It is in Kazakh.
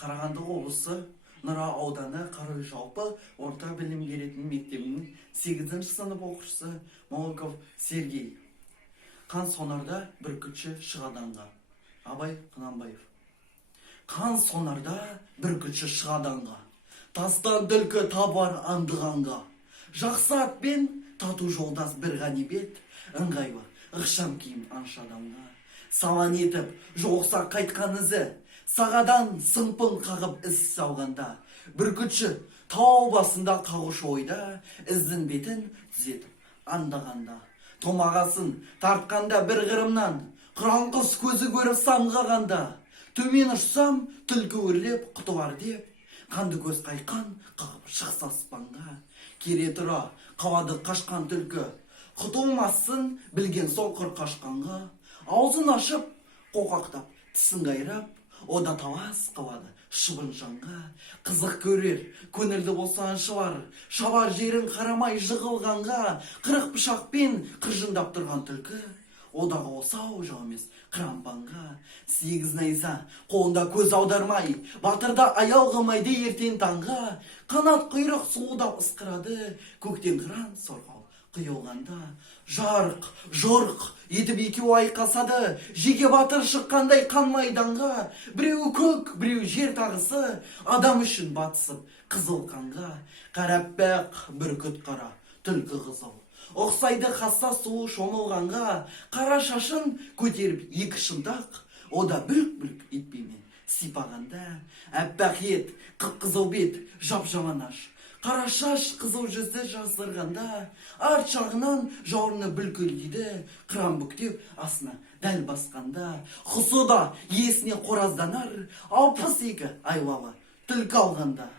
Қарағанды облысы Нұра ауданы Қараөй-Жалпы орта білім беретін мектебінің 8-ші сынып оқушысы Молоков Сергей. Қан сонарда бүркітші шығаданға. Абай Құнанбаев. Қан сонарда бүркітші шығаданға. Тастан түлкі табар андығанға. Жақсы атпен тату жолдас бір ғанибет. Ыңғайлы, ықшам киім анша адамға. Саван етіп, жоқса қайтқан ізі. Сағадан сымпын қағып із салғанда, бүркітші тау басында қағушы ойда, іздің бетін түзетіп андағанда. Томағасын тартқанда бір қырымнан, қыран құс көзі көріп самғағанда, төмен ұшсам түлкі өрлеп құтылар деп, қанды көз қайқан қағып шықса аспанға. Кере тұра қауады қашқан түлкі, құтылмасын білген сол құр қашқанға. Аузын ашып қоқақтап тісін қайрап, ода талас қылады шыбын жанға. Қызық көрер, көңілді болса аңшылар, шабар жерін қарамай жығылғанға. Қырық пышақпен қыржындап тұрған түлкі, одағы осау жау емес қырампанға. 8 найза қолында көз аудармай, батырда аял қылмайды ертең таңға. Қанат құйрық сұлудап ысқырады, көктен қыран сорғау құйылғанда. Жарқ, жорқ етіп екеуі айқасады, жеке батыр шыққандай қан майданға. Біреуі көк, біреуі жер тағысы, адам үшін батысып қызыл қанға. Қарапбақ бүркіт қара, түлкі қызыл, ұқсайды хасса сұлу шомылғанға. Қара шашын көтеріп екі шынтақ, ода бүлк-бүлк етпеймен сипағанда. Әппақ ет, қып-қызыл бет, жап-жаманаш, қара шаш қызыл жүзді жаздырғанда. Арт жағынан жауырыны бүлкілдейді, қыран бүктеп асына дәл басқанда. Құсы да есіне қоразданар, 62 айлалы түлкі алғанда.